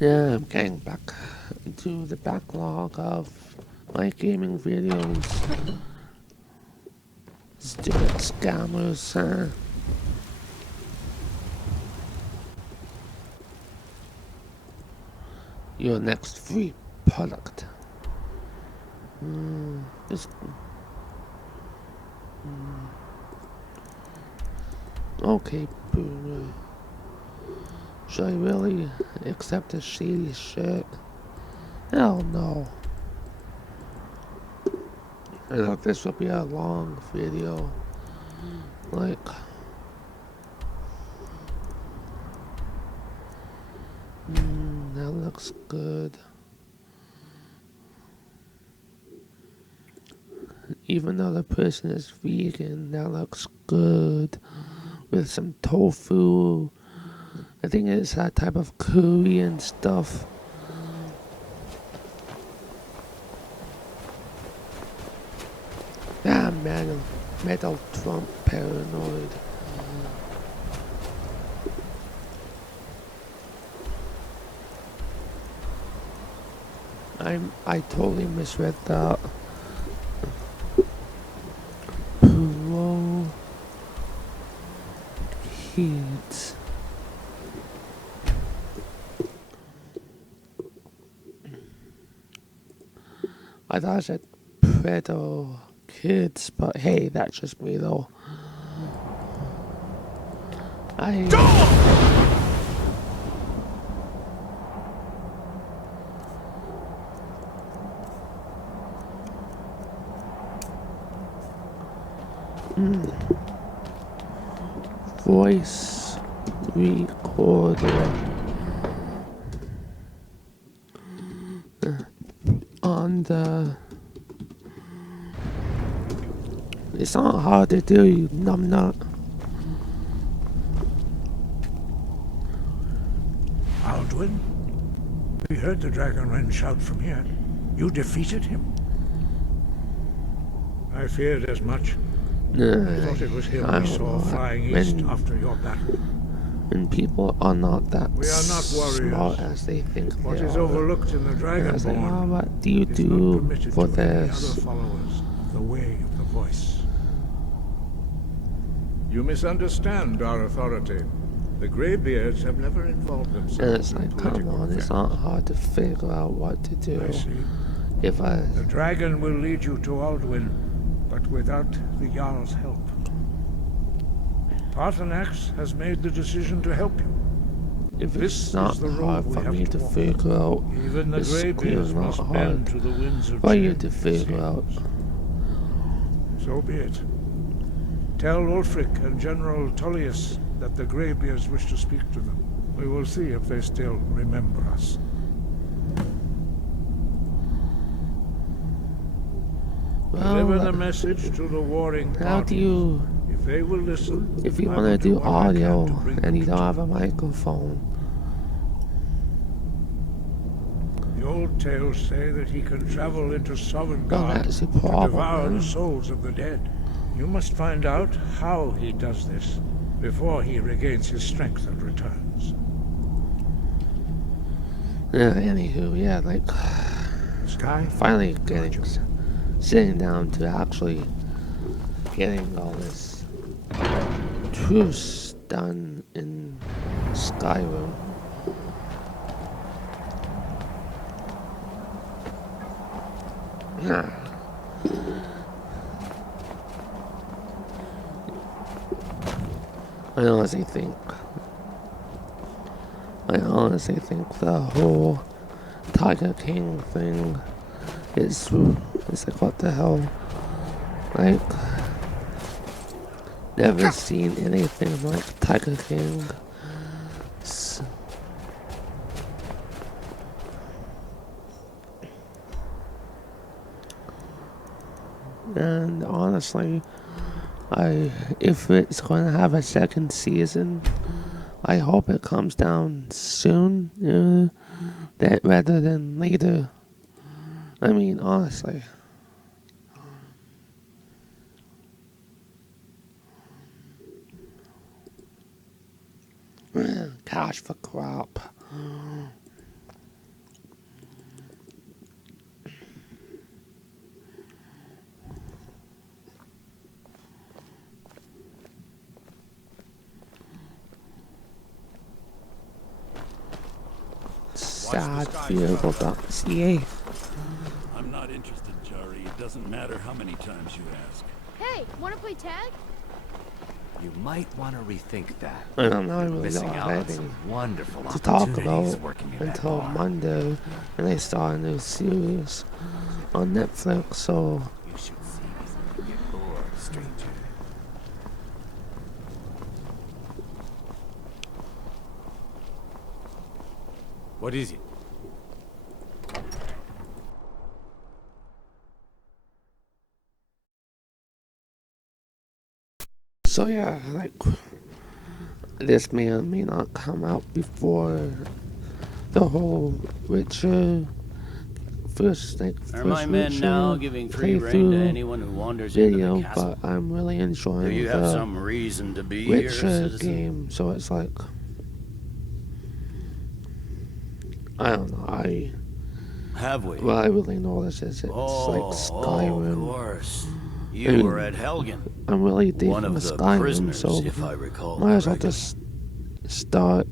Yeah, I'm getting back into the backlog of my gaming videos. Stupid scammers, your next free product. This, okay, Bruno. Should I really accept this shady shit? Hell no. I know this will be a long video. Like, that looks good. Even though the person is vegan, that looks good. With some tofu. I think it's that type of Korean stuff. Ah, metal Trump paranoid. I totally misread that. Pro kids. I thought I said pedo kids, but hey, that's just me though. Voice recorder on the. It's not hard to do, you numbnut. Aldwin? We heard the Dragonren shout from here. You defeated him? I feared as much. I thought it was him we saw flying east after your battle. And people are not that we are not warriors. Smart as they think what they is are. Overlooked in the Dragonborn what do you do for this? Other followers of the way of the voice. You misunderstand our authority. The Greybeards have never involved And themselves it's like, in come political on, it's affairs. not hard to figure out what to do. I see. The dragon will lead you to Aldwin, but without the Jarl's help. Paarthurnax has made the decision to help you. If This it's not is the hard road for we have me to to walk. figure out, Even the it's Greybeards not must hard bend to the winds of for you change, to it figure out. seems. So be it. Tell Ulfric and General Tullius that the Greybeards wish to speak to them. We will see if they still remember us. Deliver the message to the warring parties. How do you... If they will listen... If you want to do audio and you don't have a microphone... The old tales say that he can travel into Sovngarde Well, that's a to problem, devour man. the souls of the dead. You must find out how he does this before he regains his strength and returns. Yeah, anywho, yeah, like... Sky? Finally sitting down to actually getting all this truce done in Skyrim. I honestly think the whole Tiger King thing is like, what the hell? Like, never seen anything like Tiger King. And honestly, if it's going to have a second season, I hope it comes down soon, that rather than later. I mean, honestly. Cash for crap. sadvehicle.ca. I'm not interested, Jari. It doesn't matter how many times you ask. Hey, wanna play tag? You might want to rethink that. I don't know, I You're really missing don't out have on anything some wonderful to talk opportunities about working in that until bar. Monday, and they start a new series on Netflix, so You should see something get bored, stranger. What is it? yeah, like, this may or may not come out before the whole Witcher first Are my men Witcher now giving free rein to playthrough anyone who wanders into video, the castle? but I'm really Do enjoying you have the some reason to be here, Witcher citizen? game, so it's like, I don't know, Have we? what I really notice is it's like Oh, Skyrim. of course. You were at Helgen. I'm really digging One of the the Skyrim, prisoners, so if I recall might as well correctly. just start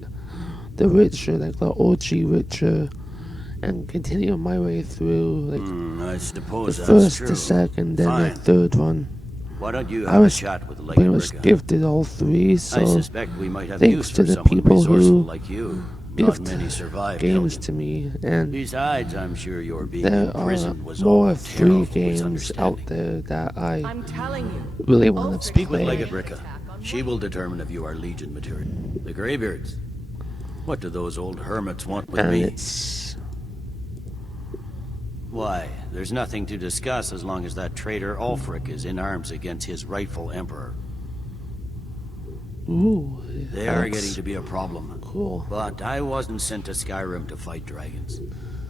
the Witcher, like the OG Witcher, and continue my way through, like I the suppose that's first, true. the second, then Fine. the third one. Why don't you I have a was chat with pretty Legate much Ricka? gifted all three, so I suspect we might have thanks use to for the someone people resourceful who like you. Not gift many survived games Helgen. to me, and Besides, I'm sure your being there in are prison was all more a free terrible games out misunderstanding. there that I I'm telling you. really want to Speak with play. Legate Ricka. She will determine if you are Legion material. The Greybeards. What do those old hermits want with And me? it's Why, there's nothing to discuss as long as that traitor Ulfric is in arms against his rightful emperor. ooh, They are that's getting to be a problem. cool. But I wasn't sent to Skyrim to fight dragons.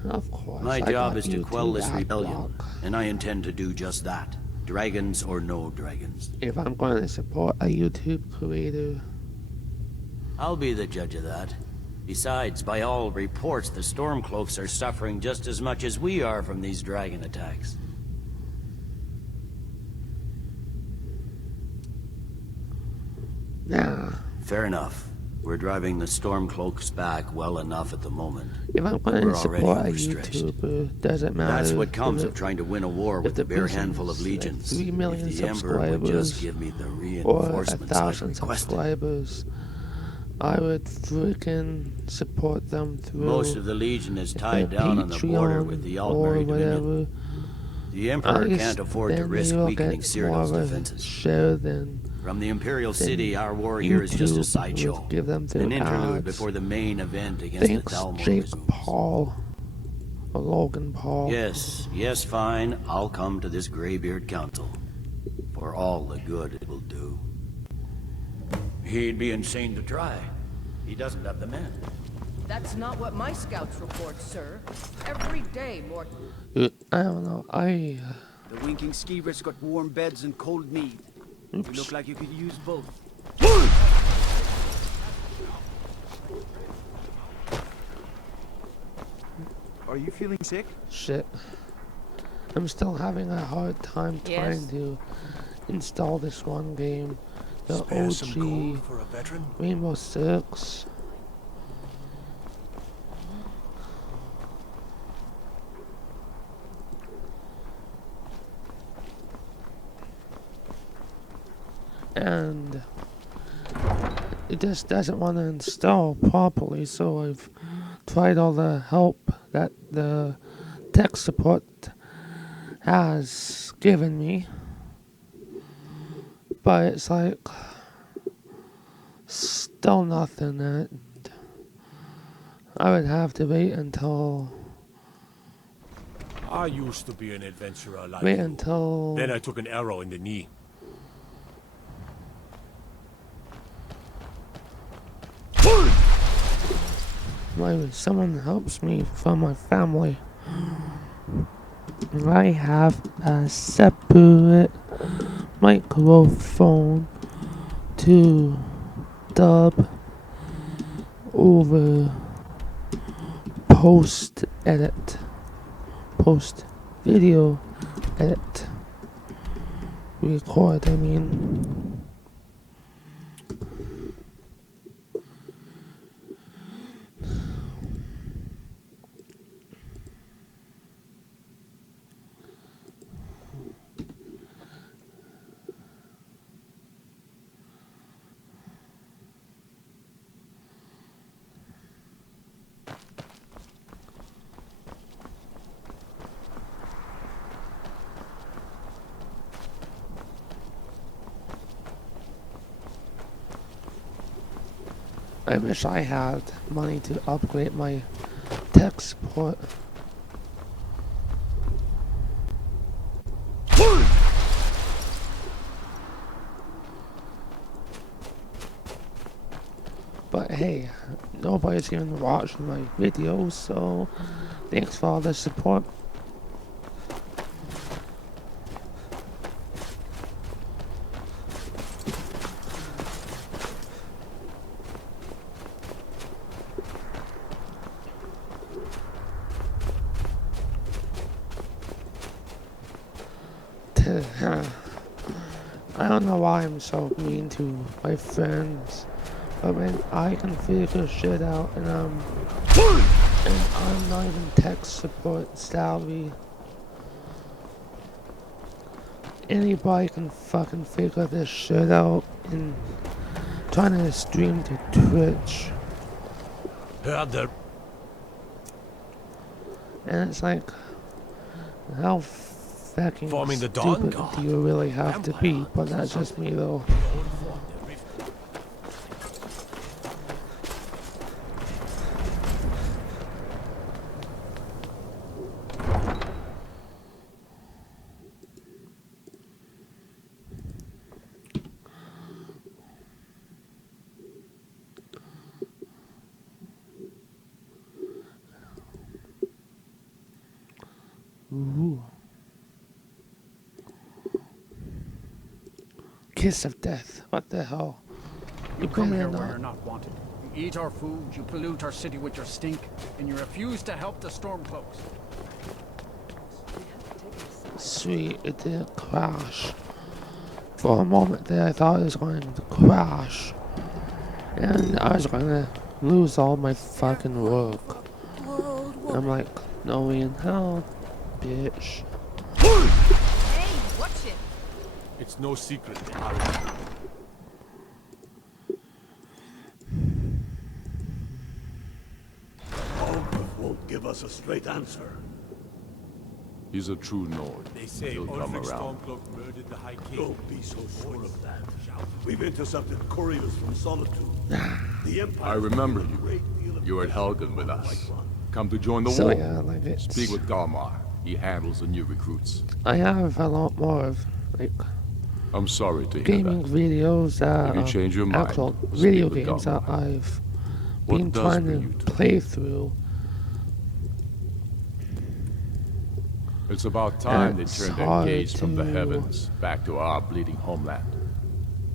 Of course, My I job got is to YouTube quell this ad rebellion, block. and I intend to do just that. Dragons or no dragons. If I'm going to support a YouTube creator, I'll be the judge of that. Besides, by all reports, the Stormcloaks are suffering just as much as we are from these dragon attacks. nah. Fair enough. We're driving the Stormcloaks back well enough at the moment. If I'm going We're to already support a overstretched. YouTuber, doesn't matter. That's what comes if of trying to win a war with the a bare person's handful of like legions. 3 million If the Emperor would subscribers just give me the or reinforcements I've 1,000 requested. subscribers, I would freaking support them through Most of the Legion is their tied down on the border Patreon with the or Altmerry Dominion. whatever. The Emperor I guess can't afford to then risk you'll weakening get more Cyrodiil's of a defenses. share than From the Imperial then City, our war here is just YouTube a sideshow. would give them their An interlude ads. before the main event against Thanks, the Dalmor Jake resumes. Paul. Or Logan Paul. Yes, fine. I'll come to this Greybeard Council. For all the good it will do. He'd be insane to try. He doesn't have the men. That's not what my scouts report, sir. Every day more... I don't know. The winking skeever's got warm beds and cold mead. You look like you could use both. Are you feeling sick? Shit. I'm still having a hard time trying to install this one game. The Spare some OG gold for a veteran? Rainbow Six. And it just doesn't want to install properly, so I've tried all the help that the tech support has given me, but it's like still nothing, and I would have to wait until I used to be an adventurer like wait you. until Then I took an arrow in the knee. someone helps me from my family. I have a separate microphone to dub over post video edit record, I mean. I wish I had money to upgrade my tech support. But hey, nobody's even watching my videos, so thanks for all the support. I don't know why I'm so mean to my friends, but when I can figure shit out and I'm not even tech support savvy, anybody can fucking figure this shit out and trying to stream to Twitch. Hörde. And it's like, how fucking Forming the Dawn stupid Guard. do you really have to be? But that's just me though. Ooh. Kiss of death. What the hell? You come here where you're not wanted. You eat our food, you pollute our city with your stink, and you refuse to help the Stormcloaks. Sweet, it didn't crash. For a moment there, I thought it was going to crash. And I was going to lose all my fucking work. I'm like, no way in hell, bitch. Hey, watch it! It's no secret. Albert won't give us a straight answer. He's a true Nord. They say He'll come Ulfric around. Stormcloak murdered the High King. Don't be so sure of that. We've intercepted couriers from Solitude. The Empire. I remember you. You were at Helgen with us. Come to join the So war. yeah, like it's... Speak with Galmar. He handles the new recruits. I have a lot more of, like, I'm sorry to hear gaming that. videos that If you change your mind, actual speak video with games that Galmar. I've What been does trying bring you to to play through. It's about time they It's turned their hard gaze from the to- heavens back to our bleeding homeland.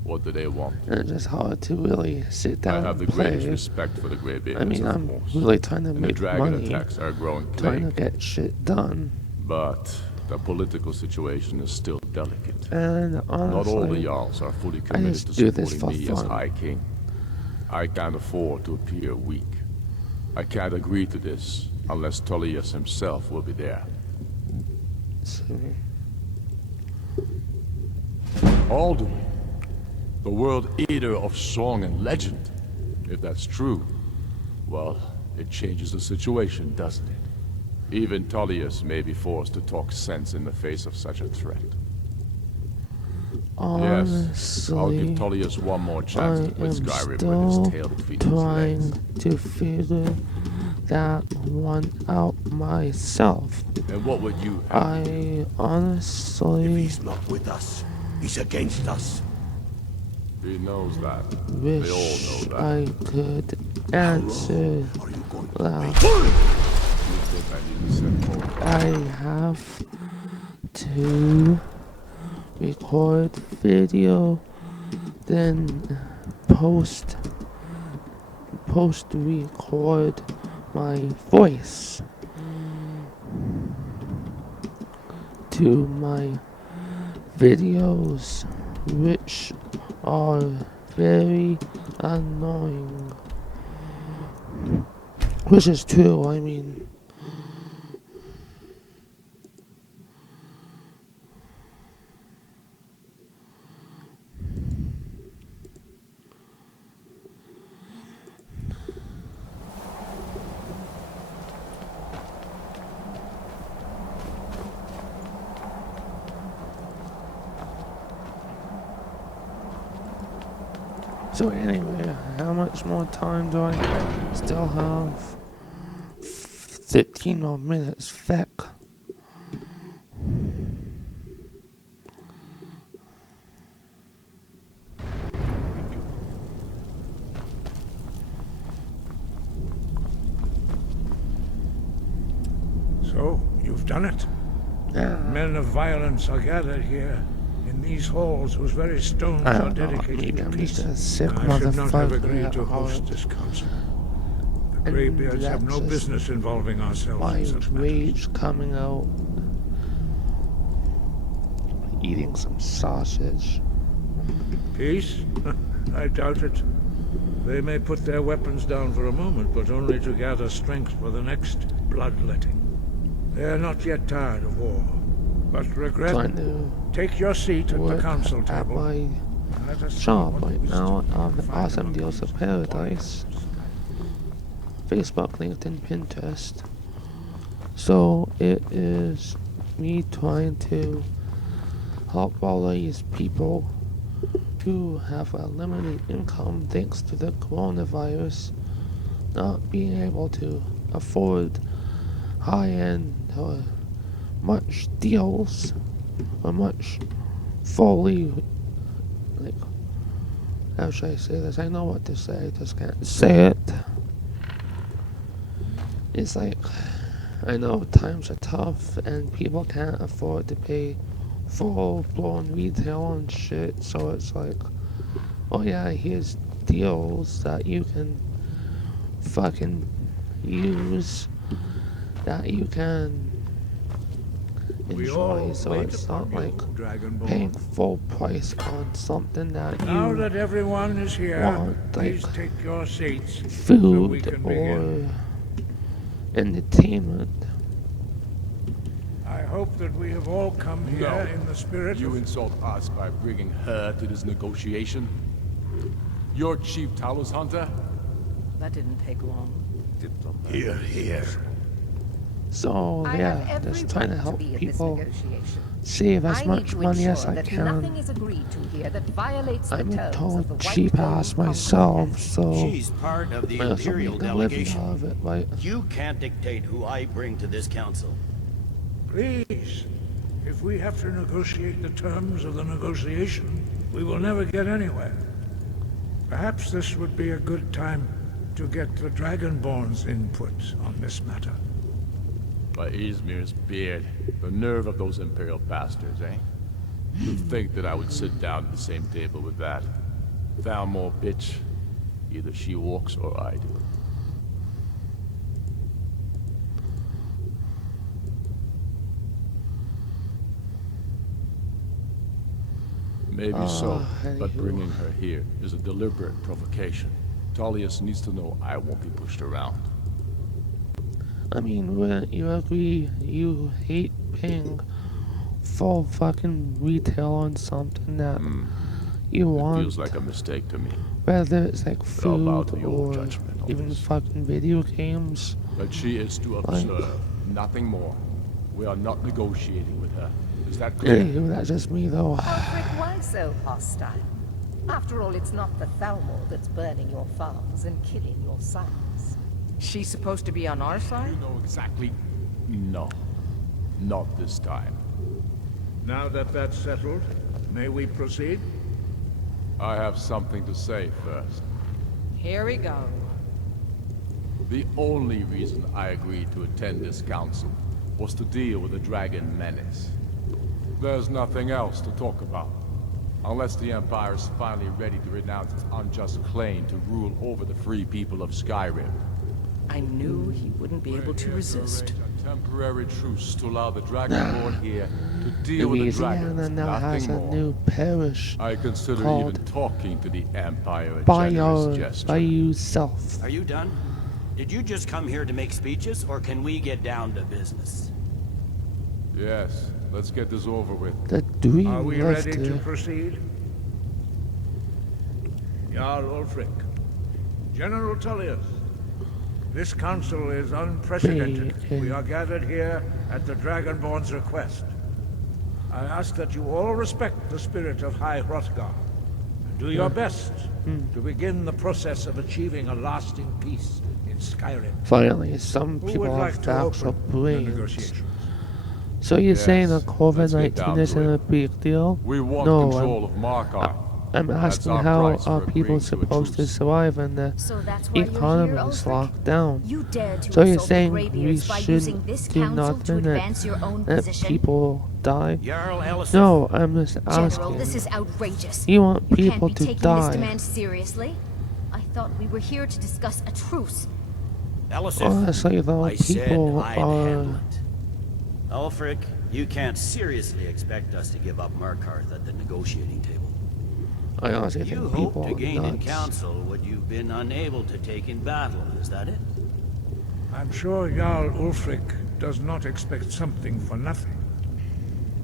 What do they want? And it's just hard to really sit I down have the and play. greatest respect for the Greybeards, I mean, of I'm course. really trying to And the make dragon money, attacks are a growing trying plague. to get shit done. But the political situation is still delicate. And Not all the honestly, Jarls are fully I committed just to do this supporting for me as fun. High King. I can't afford to appear weak. I can't agree to this unless Tullius himself will be there. so, Alduin, the world eater of song and legend. If that's true, well, it changes the situation, doesn't it? Even Tullius may be forced to talk sense in the face of such a threat. Yes, I'll give honestly, Tullius one more I chance to quit am Skyrim with still his tail between his legs. trying to figure that one out myself. And what would you have? I honestly He's not with us. He's against us. He knows that. wish They all know that. I could answer Are you going to that. wait? You think I need to send more? I have to record video, then post record my voice to my videos, which are very annoying. Which is true, I mean. So So anyway, how much more time do I still have? 15 more minutes, feck. So, you've done it. Men of violence are gathered here, in these halls whose very stones are dedicated to peace. I should not have agreed to host this council. The Greybeards have no business involving ourselves in such matters. Rage coming out. Eating some sausage. Peace? I doubt it. They may put their weapons down for a moment, but only to gather strength for the next bloodletting. They are not yet tired of war, but regret. Take your seat at the council table. Let us shop right now on Awesome Deals of Paradise. Facebook, LinkedIn, Pinterest. So it is me trying to help all these people who have a limited income thanks to the coronavirus, not being able to afford high-end or much deals or much fully, like, how should I say this? I know what to say, I just can't say it. It's like, I know times are tough and people can't afford to pay full-blown retail and shit, so it's like, oh yeah, here's deals that you can fucking use, that you can enjoy, so it's not like paying full price on something that you now that everyone is here, want, please like take your seats food so we can or begin. entertainment. I hope that we have all come here in the spirit You of... insult us by bringing her to this negotiation? You're Chief Talos Hunter? That didn't take long. Here, here. So I yeah, have every just trying to right help be at this people negotiation. save as I need much to money as ensure I that can. nothing is agreed to here that violates the I'm a terms of the total White cheap ass Gold myself, so She's part of the I also Imperial make a living delegation. out of it, right? You can't dictate who I bring to this council. Please, if we have to negotiate the terms of the negotiation, we will never get anywhere. Perhaps this would be a good time to get the Dragonborn's input on this matter. By Izmir's beard, the nerve of those Imperial bastards, eh? To think that I would sit down at the same table with that. Thalmor bitch. Either she walks or I do. Maybe so, but anywho. bringing her here is a deliberate provocation. Tullius needs to know I won't be pushed around. I mean, wouldn't you agree you hate paying full fucking retail on something that you want? It feels like a mistake to me. Whether it's like But I'll bow food to your or judgment on even this. fucking video games. But she is to observe, nothing more. We are not negotiating with her. Is that clear? Anywho, that's just me though. Alfred, why so hostile? After all, it's not the Thalmor that's burning your farms and killing your sons. She's supposed to be on our side? You know exactly. No. Not this time. Now that that's settled, may we proceed? I have something to say first. Here we go. The only reason I agreed to attend this council was to deal with the dragon menace. There's nothing else to talk about. Unless the Empire is finally ready to renounce its unjust claim to rule over the free people of Skyrim. I knew he wouldn't be able to resist. A temporary truce to allow the Dragonborn here to deal with the dragons. Louisiana now has Nothing a more. new parish I consider called even talking to the Empire a by generous gesture. yourself. Are you done? Did you just come here to make speeches, or can we get down to business? Yes, let's get this over with. The dream Are we ready to lifter. proceed? Jarl Ulfric, General Tullius, this council is unprecedented. We are gathered here at the Dragonborn's request. I ask that you all respect the spirit of High Hrothgar Do your best to begin the process of achieving a lasting peace in Skyrim. Finally, some Who would people like have to actual open the brains. negotiations? So you're saying that Yes, let's get down COVID-19 to isn't it. a big deal? We want No, control of Markarth. I'm That's asking our how price are for people agreeing to a supposed to truce. survive when the So that's why you're here, economy is Ulfric? locked down? You dare to So you're insult the saying we Greybeards by using shouldn't this do council to nothing advance your own that position? people die? Jarl Ellison. No, I'm just General, asking. this is outrageous. You want You people can't be to taking this die? demand seriously. I thought we were here to discuss a truce. Ellison, Honestly, though, I said people I'd are. handle it. Ulfric, you can't seriously expect us to give up Markarth at the negotiating table. I honestly You think hoped people to are gain in nuts. council what you've been unable to take in battle, is that it? I'm sure Jarl Ulfric does not expect something for nothing.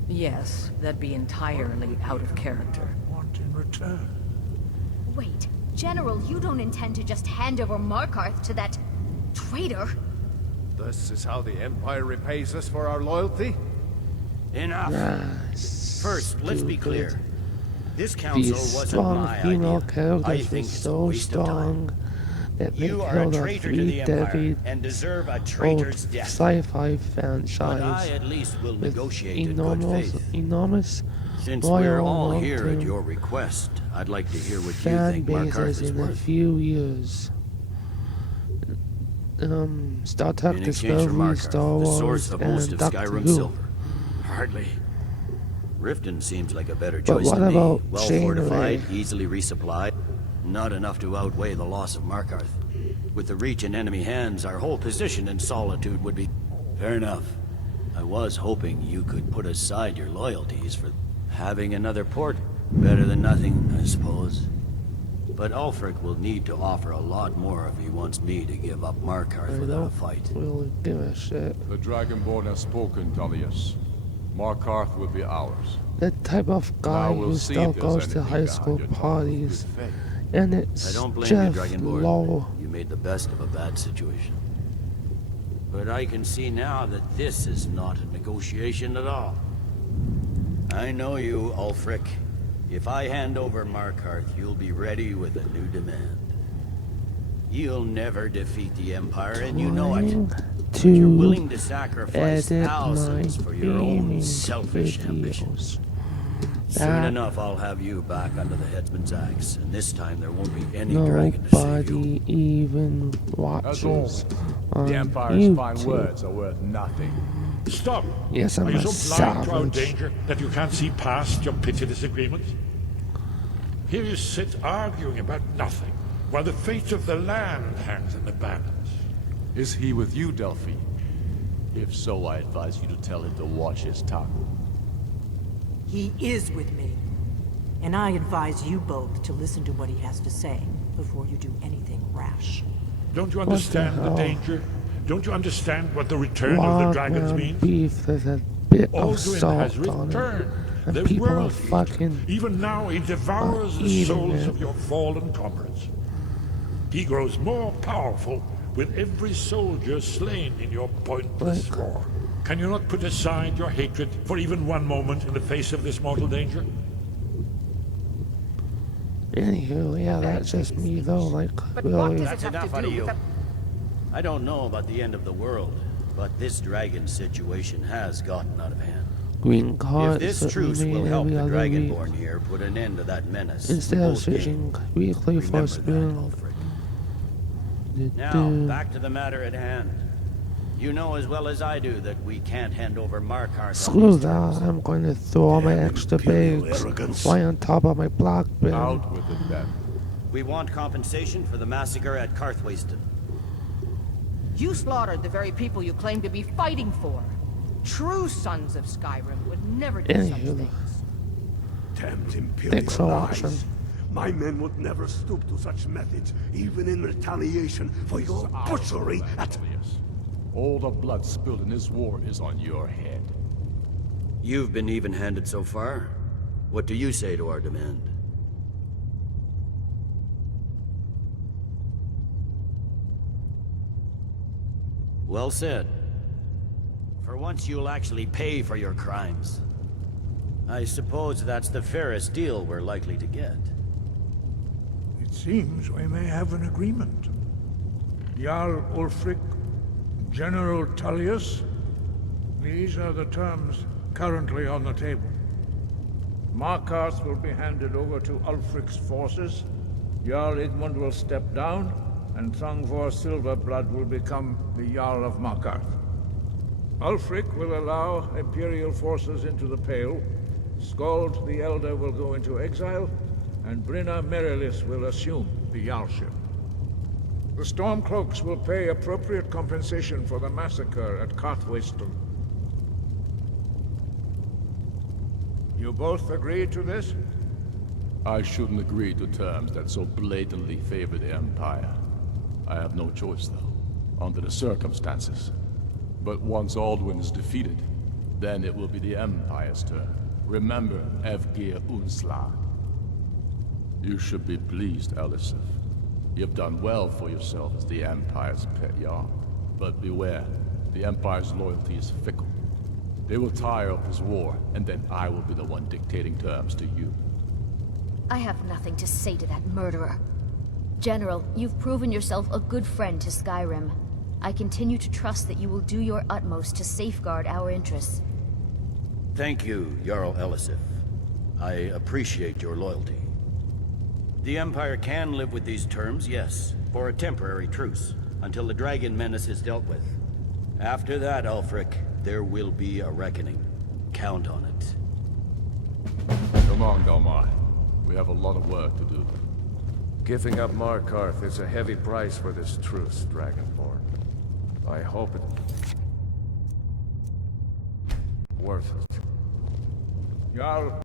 Yes, that'd be entirely out of character. Want in return? Wait, General, you don't intend to just hand over Markarth to that traitor? This is how the Empire repays us for our loyalty? Enough. Yes, First, let's be stupid. clear. This council These wasn't strong my female idea. I characters were think it's a so waste of time. strong that they You are a killed a traitor to the Empire three-decade and deserve a old traitor's death. sci-fi But I franchise at least will with negotiate in good faith. enormous Since loyal we're all here at long-term your request, I'd like to hear what you fan think Markarth bases is in a worth. few years. Star Trek In exchange for Discovery, Star Markarth, the Wars, source of most and of Doctor Skyrim Who. silver. Hardly. Riften seems like a better But choice what to me. about Well Janeway? fortified, easily resupplied. Not enough to outweigh the loss of Markarth. With the Reach in enemy hands, our whole position in Solitude would be... Fair enough. I was hoping you could put aside your loyalties for having another port. Better than nothing, I suppose. But Ulfric will need to offer a lot more if he wants me to give up Markarth I without a don't fight. really give a shit. The Dragonborn has spoken, Tullius. Markarth will be ours. The type of guy Now we'll who see still if there's goes to anything high behind school your talk of parties, good faith. and I it's don't blame you, Jeff Dragonborn. Lowe. You made the best of a bad situation. But I can see now that this is not a negotiation at all. I know you, Ulfric. If I hand over Markarth, you'll be ready with a new demand. You'll never defeat the Empire, and you know it. But you're To willing to sacrifice edit thousands my for your own gaming selfish videos. ambitions. Soon That enough, I'll have you back under the headsman's axe, and this time there won't be any dragon to save you. Nobody even That's watches all. on The Empire's fine YouTube. words are worth nothing. Stop! Yes, I'm Are you a so blind to our savage. danger that you can't see past your petty disagreements? Here you sit arguing about nothing, while the fate of the land hangs in the balance. Is he with you, Delphi? If so, I advise you to tell him to watch his tongue. He is with me. And I advise you both to listen to what he has to say before you do anything rash. Don't you What the understand the hell? danger? Don't you understand what the return of the dragons Wagwan means? beef, there's a bit of Alduin salt has on it. returned. And The people are world eater. fucking Even now he devours the eating souls it. of your fallen comrades. He grows more powerful with every soldier slain in your pointless Like- war. Can you not put aside your hatred for even one moment in the face of this mortal danger? Anywho, yeah, that's just me though, like, But what really. does That's it have enough to out do of you. with I don't know about the end of the world, but this dragon situation has gotten out of hand. Green If cards this that truce we will made help every the other week. Dragonborn here put an end to that menace, Instead of both switching gain. weekly for Remember that, spoon. Ulfric. Now, back to the matter at hand. You know as well as I do that we can't hand over Markarth on Screw these that, terms. I'm going to throw all my extra imperial bags arrogance. right on top of my black bin. Out with it then. We want compensation for the massacre at Karthwasten. You slaughtered the very people you claim to be fighting for. True sons of Skyrim would never do such Anywho. things. Damned imperial Thanks for lies. watching. My men would never stoop to such methods, even in retaliation for your butchery at... Tullius. All the blood spilled in this war is on your head. You've been even-handed so far. What do you say to our demand? Well said. For once you'll actually pay for your crimes. I suppose that's the fairest deal we're likely to get. It seems we may have an agreement. Jarl Ulfric, General Tullius, these are the terms currently on the table. Markarth will be handed over to Ulfric's forces, Jarl Igmund will step down, and Thongvor Silverblood will become the Jarl of Markarth. Ulfric will allow Imperial forces into the Pale, Skald the Elder will go into exile, and Brynna Merilis will assume the Jarlship. The Stormcloaks will pay appropriate compensation for the massacre at Karthwasten. You both agree to this? I shouldn't agree to terms that so blatantly favor the Empire. I have no choice, though, under the circumstances. But once Alduin is defeated, then it will be the Empire's turn. Remember Evgir Unsla. You should be pleased, Elisif. You've done well for yourself as the Empire's pet Jarl. But beware, the Empire's loyalty is fickle. They will tire of this war, and then I will be the one dictating terms to you. I have nothing to say to that murderer. General, you've proven yourself a good friend to Skyrim. I continue to trust that you will do your utmost to safeguard our interests. Thank you, Jarl Elisif. I appreciate your loyalty. The Empire can live with these terms, yes, for a temporary truce, until the Dragon Menace is dealt with. After that, Ulfric, there will be a reckoning. Count on it. Come on, Galmar. We have a lot of work to do. Giving up Markarth is a heavy price for this truce, Dragonborn. I hope it... worth it. Jarl